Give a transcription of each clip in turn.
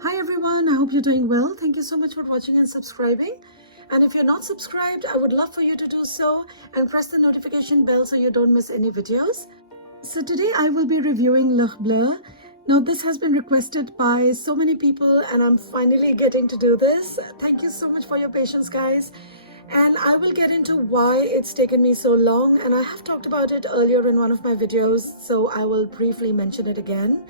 Hi everyone, I hope you're doing well. Thank you so much for watching and subscribing. And if you're not subscribed, I would love for you to do so and press the notification bell so you don't miss any videos. So today I will be reviewing L'Oeil Bleu. Now this has been requested by so many people and I'm finally getting to do this. Thank you so much for your patience, guys. And I will get into why it's taken me so long, and I have talked about it earlier in one of my videos, so I will briefly mention it again.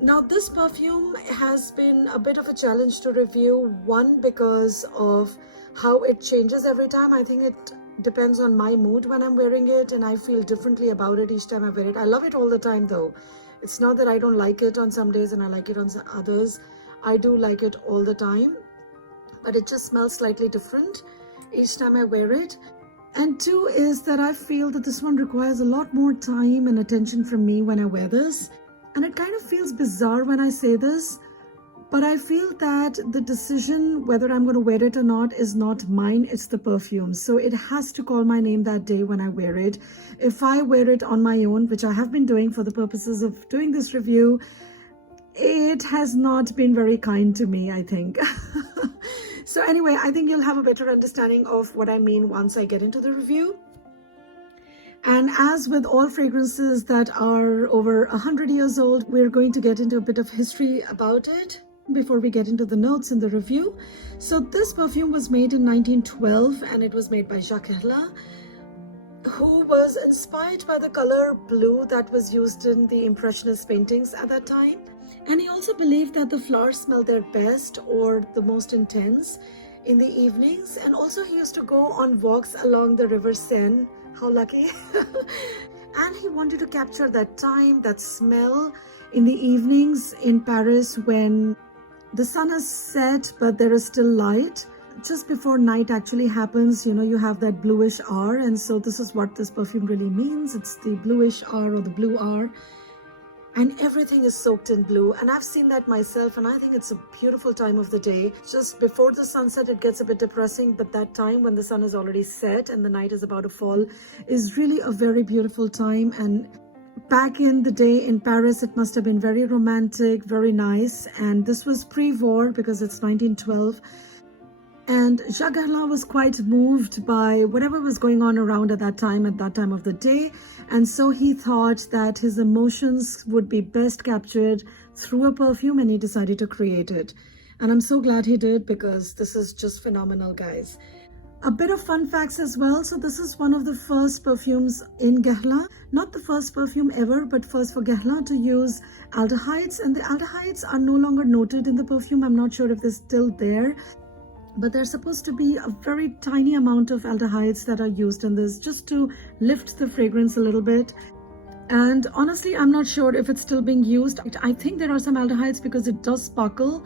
Now this perfume has been a bit of a challenge to review, one because of how it changes every time. I think it depends on my mood when I'm wearing it and I feel differently about it each time I wear it. I love it all the time though. It's not that I don't like it on some days and I like it on others. I do like it all the time, but it just smells slightly different each time I wear it. And two is that I feel that this one requires a lot more time and attention from me when I wear this. And it kind of feels bizarre when I say this, but I feel that the decision whether I'm going to wear it or not is not mine, it's the perfume. So it has to call my name that day when I wear it. If I wear it on my own, which I have been doing for the purposes of doing this review, it has not been very kind to me, I think. So anyway, I think you'll have a better understanding of what I mean once I get into the review. And as with all fragrances that are over 100 years old, we're going to get into a bit of history about it before we get into the notes in the review. So this perfume was made in 1912 and it was made by Jacques Herrla, who was inspired by the color blue that was used in the Impressionist paintings at that time. And he also believed that the flowers smelled their best or the most intense in the evenings. And also he used to go on walks along the river Seine. How lucky. And he wanted to capture that time, that smell in the evenings in Paris when the sun has set but there is still light. Just before night actually happens, you have that bluish hour, and so this is what this perfume really means. It's the bluish hour or the blue hour. And everything is soaked in blue, and I've seen that myself, and I think it's a beautiful time of the day. Just before the sunset it gets a bit depressing, but that time when the sun is already set and the night is about to fall is really a very beautiful time. And back in the day in Paris it must have been very romantic, very nice. And this was pre-war because it's 1912. And Jacques Herrla was quite moved by whatever was going on around at that time of the day. And so he thought that his emotions would be best captured through a perfume, and he decided to create it. And I'm so glad he did, because this is just phenomenal, guys. A bit of fun facts as well. So this is one of the first perfumes in Guerlain. Not the first perfume ever, but first for Guerlain to use aldehydes. And the aldehydes are no longer noted in the perfume. I'm not sure if they're still there, but there's supposed to be a very tiny amount of aldehydes that are used in this just to lift the fragrance a little bit. And honestly, I'm not sure if it's still being used. I think there are some aldehydes because it does sparkle.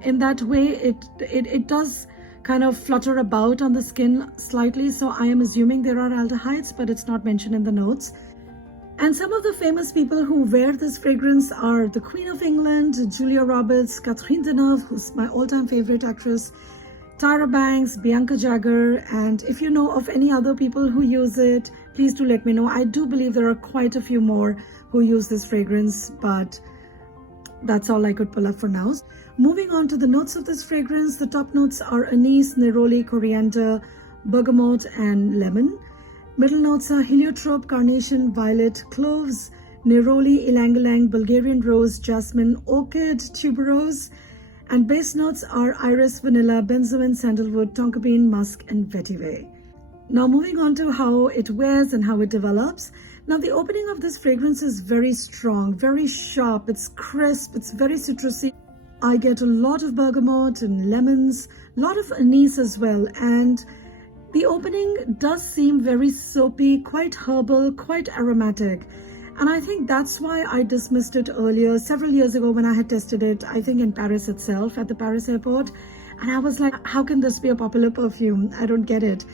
In that way, it does kind of flutter about on the skin slightly. So I am assuming there are aldehydes, but it's not mentioned in the notes. And some of the famous people who wear this fragrance are the Queen of England, Julia Roberts, Catherine Deneuve, who's my all-time favorite actress, Tyra Banks, Bianca Jagger. And if you know of any other people who use it, please do let me know. I do believe there are quite a few more who use this fragrance, but that's all I could pull up for now. Moving on to the notes of this fragrance, the top notes are anise, neroli, coriander, bergamot, and lemon. Middle notes are heliotrope, carnation, violet, cloves, neroli, ylang-ylang, Bulgarian rose, jasmine, orchid, tuberose. And base notes are iris, vanilla, benzoin, sandalwood, tonka bean, musk, and vetiver. Now moving on to how it wears and how it develops. Now the opening of this fragrance is very strong, very sharp, it's crisp, it's very citrusy. I get a lot of bergamot and lemons, a lot of anise as well. And the opening does seem very soapy, quite herbal, quite aromatic. And I think that's why I dismissed it earlier, several years ago when I had tested it, I think in Paris itself, at the Paris airport. And I was like, how can this be a popular perfume? I don't get it.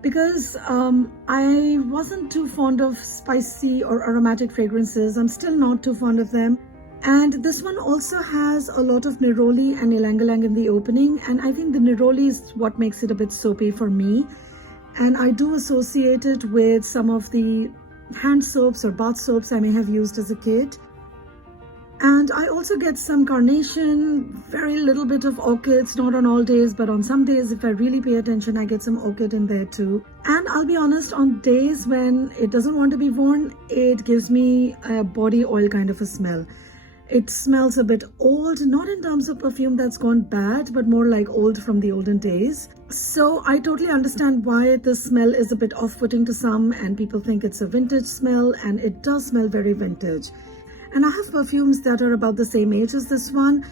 Because I wasn't too fond of spicy or aromatic fragrances. I'm still not too fond of them. And this one also has a lot of neroli and ylang-ylang in the opening. And I think the neroli is what makes it a bit soapy for me. And I do associate it with some of the hand soaps or bath soaps I may have used as a kid. And I also get some carnation, very little bit of orchids, not on all days, but on some days, if I really pay attention, I get some orchid in there too. And I'll be honest, on days when it doesn't want to be worn, it gives me a body oil kind of a smell. It smells a bit old, not in terms of perfume that's gone bad, but more like old from the olden days. So I totally understand why the smell is a bit off-putting to some and people think it's a vintage smell, and it does smell very vintage. And I have perfumes that are about the same age as this one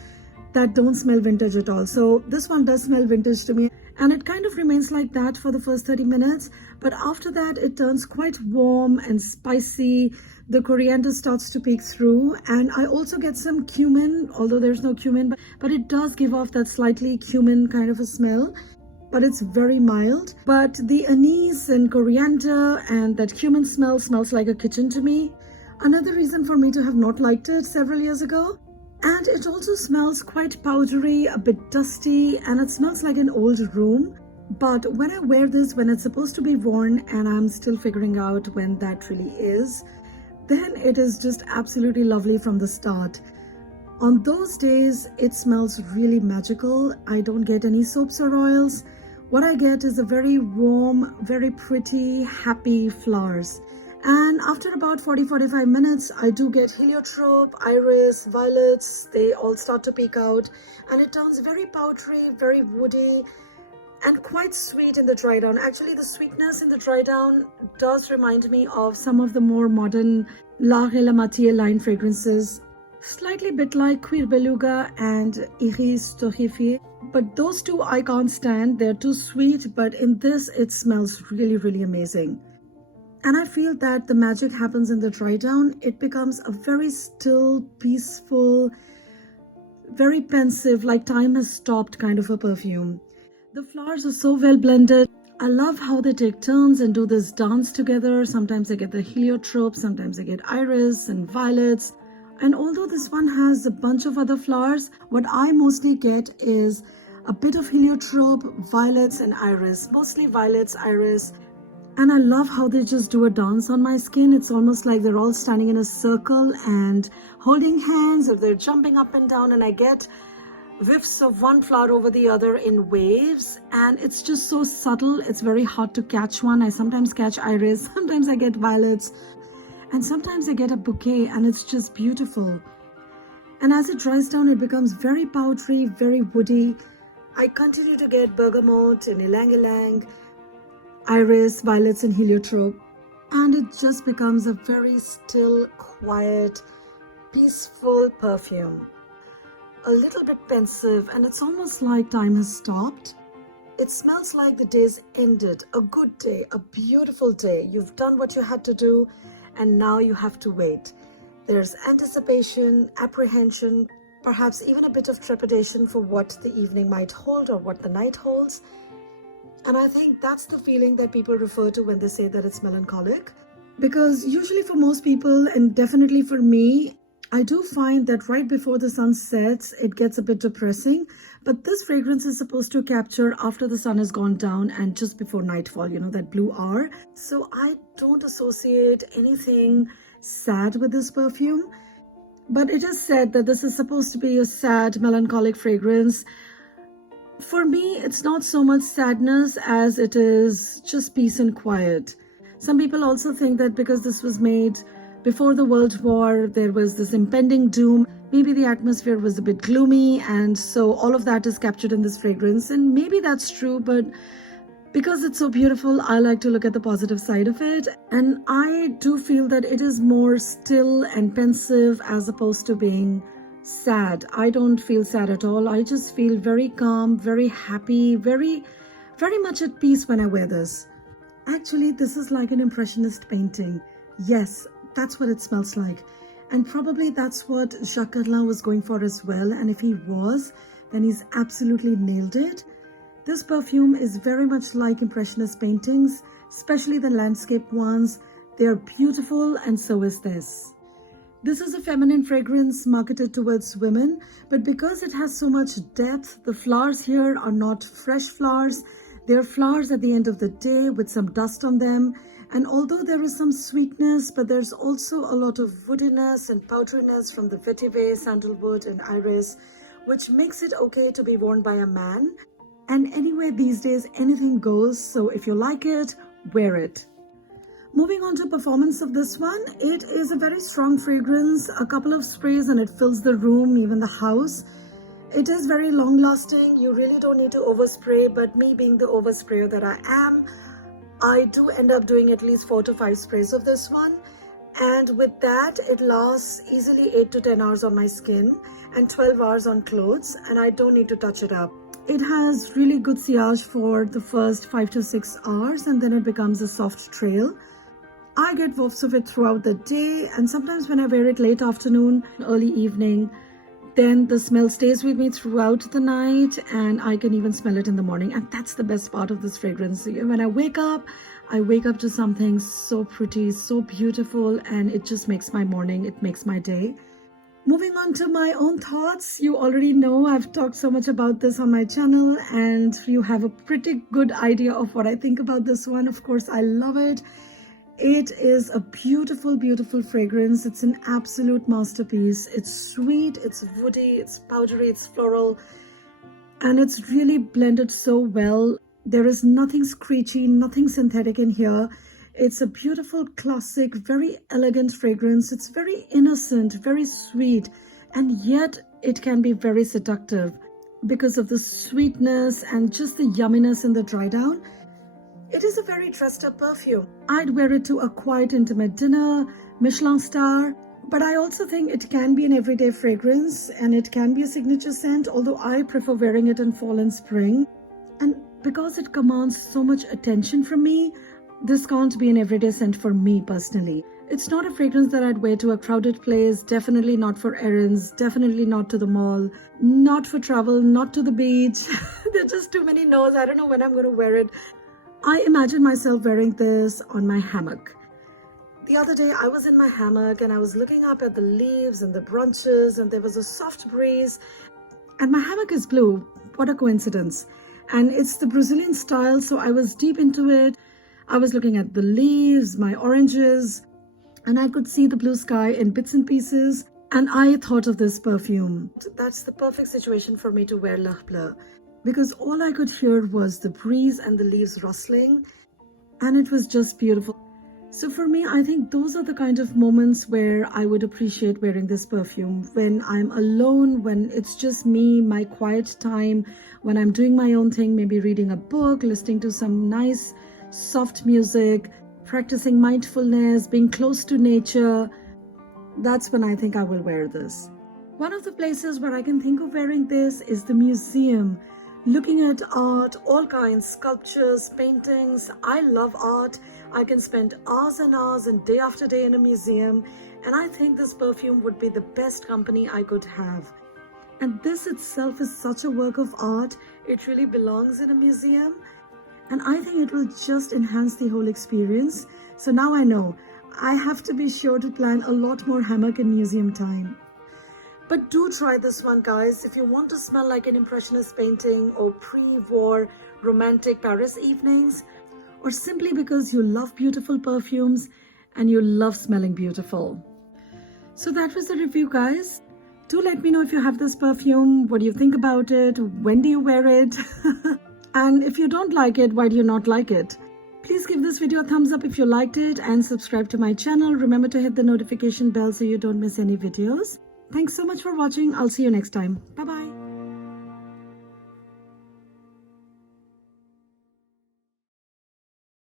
that don't smell vintage at all. So this one does smell vintage to me. And it kind of remains like that for the first 30 minutes. But after that, it turns quite warm and spicy. The coriander starts to peek through. And I also get some cumin, although there's no cumin. But it does give off that slightly cumin kind of a smell. But it's very mild. But the anise and coriander and that cumin smell smells like a kitchen to me. Another reason for me to have not liked it several years ago. And it also smells quite powdery, a bit dusty, and it smells like an old room. But when I wear this, when it's supposed to be worn, and I'm still figuring out when that really is, then it is just absolutely lovely from the start. On those days, it smells really magical. I don't get any soaps or oils. What I get is a very warm, very pretty, happy flowers. And after about 40-45 minutes, I do get heliotrope, iris, violets. They all start to peek out, and it turns very powdery, very woody, and quite sweet in the dry down. Actually, the sweetness in the dry down does remind me of some of the more modern L'Art et la Matière line fragrances. Slightly bit like Cuir Beluga and Iris Torréfié. But those two I can't stand. They're too sweet, but in this, it smells really, really amazing. And I feel that the magic happens in the dry down. It becomes a very still, peaceful, very pensive, like time has stopped kind of a perfume. The flowers are so well blended. I love how they take turns and do this dance together. Sometimes I get the heliotrope, sometimes I get iris and violets. And although this one has a bunch of other flowers, what I mostly get is a bit of heliotrope, violets and iris. Mostly violets, iris. And I love how they just do a dance on my skin. It's almost like they're all standing in a circle and holding hands, or they're jumping up and down, and I get whiffs of one flower over the other in waves, and it's just so subtle. It's very hard to catch one. I sometimes catch iris, sometimes I get violets, and sometimes I get a bouquet, and it's just beautiful. And as it dries down, it becomes very powdery, very woody. I continue to get bergamot and ylang ylang, iris, violets and heliotrope, and it just becomes a very still, quiet, peaceful perfume. A little bit pensive, and it's almost like time has stopped. It smells like the day's ended, a good day, a beautiful day. You've done what you had to do, and now you have to wait. There's anticipation, apprehension, perhaps even a bit of trepidation for what the evening might hold or what the night holds. And I think that's the feeling that people refer to when they say that it's melancholic. Because usually for most people, and definitely for me, I do find that right before the sun sets, it gets a bit depressing. But this fragrance is supposed to capture after the sun has gone down and just before nightfall, you know, that blue hour. So I don't associate anything sad with this perfume. But it is said that this is supposed to be a sad, melancholic fragrance. For me, it's not so much sadness as it is just peace and quiet. Some people also think that because this was made before the World War, there was this impending doom. Maybe the atmosphere was a bit gloomy, and so all of that is captured in this fragrance. And maybe that's true, but because it's so beautiful, I like to look at the positive side of it. And I do feel that it is more still and pensive as opposed to being sad. I don't feel sad at all. I just feel very calm, very happy, very much at peace when I wear this. Actually, this is like an impressionist painting. Yes, that's what it smells like. And probably that's what Jacques Carlin was going for as well. And if he was, then he's absolutely nailed it. This perfume is very much like impressionist paintings, especially the landscape ones. They are beautiful, and so is this. This is a feminine fragrance marketed towards women, but because it has so much depth, the flowers here are not fresh flowers. They're flowers at the end of the day with some dust on them, And although there is some sweetness, but there's also a lot of woodiness and powderiness from the vetiver, sandalwood and iris, which makes it okay to be worn by a man. And anyway, these days anything goes, so if you like it, wear it. Moving on to performance of this one, it is a very strong fragrance, a couple of sprays and it fills the room, even the house. It is very long lasting, you really don't need to overspray, but me being the oversprayer that I am, I do end up doing at least 4 to 5 sprays of this one. And with that, it lasts easily 8 to 10 hours on my skin and 12 hours on clothes, and I don't need to touch it up. It has really good sillage for the first 5 to 6 hours and then it becomes a soft trail. I get wafts of it throughout the day, and sometimes when I wear it late afternoon, early evening, then the smell stays with me throughout the night and I can even smell it in the morning. And that's the best part of this fragrance. When I wake up to something so pretty, so beautiful, and it just makes my morning, it makes my day. Moving on to my own thoughts, you already know I've talked so much about this on my channel and you have a pretty good idea of what I think about this one. Of course, I love it. It is a beautiful, beautiful fragrance. It's an absolute masterpiece. It's sweet, it's woody, it's powdery, it's floral, and it's really blended so well. There is nothing screechy, nothing synthetic in here. It's a beautiful, classic, very elegant fragrance. It's very innocent, very sweet, and yet it can be very seductive because of the sweetness and just the yumminess in the dry down. It is a very dressed up perfume. I'd wear it to a quiet, intimate dinner, Michelin star, but I also think it can be an everyday fragrance and it can be a signature scent, although I prefer wearing it in fall and spring. And because it commands so much attention from me, this can't be an everyday scent for me personally. It's not a fragrance that I'd wear to a crowded place, definitely not for errands, definitely not to the mall, not for travel, not to the beach. There are just too many no's. I don't know when I'm going to wear it. I imagine myself wearing this on my hammock. The other day I was in my hammock and I was looking up at the leaves and the branches and there was a soft breeze and my hammock is blue. What a coincidence. And it's the Brazilian style, so I was deep into it. I was looking at the leaves, my oranges, and I could see the blue sky in bits and pieces, and I thought of this perfume. That's the perfect situation for me to wear L'Heure Bleue, because all I could hear was the breeze and the leaves rustling, and it was just beautiful. So for me, I think those are the kind of moments where I would appreciate wearing this perfume. When I'm alone, when it's just me, my quiet time, when I'm doing my own thing, maybe reading a book, listening to some nice soft music, practicing mindfulness, being close to nature, that's when I think I will wear this. One of the places where I can think of wearing this is the museum. Looking at art, all kinds, sculptures, paintings. I love art. I can spend hours and hours and day after day in a museum, and I think this perfume would be the best company I could have. And this itself is such a work of art. It really belongs in a museum, and I think it will just enhance the whole experience. So now I know I have to be sure to plan a lot more hammock and museum time. But do try this one, guys, if you want to smell like an impressionist painting or pre-war romantic Paris evenings, or simply because you love beautiful perfumes and you love smelling beautiful. So that was the review, guys. Do let me know if you have this perfume. What do you think about it? When do you wear it? And if you don't like it, why do you not like it? Please give this video a thumbs up if you liked it and subscribe to my channel. Remember to hit the notification bell so you don't miss any videos. Thanks so much for watching. I'll see you next time. Bye-bye.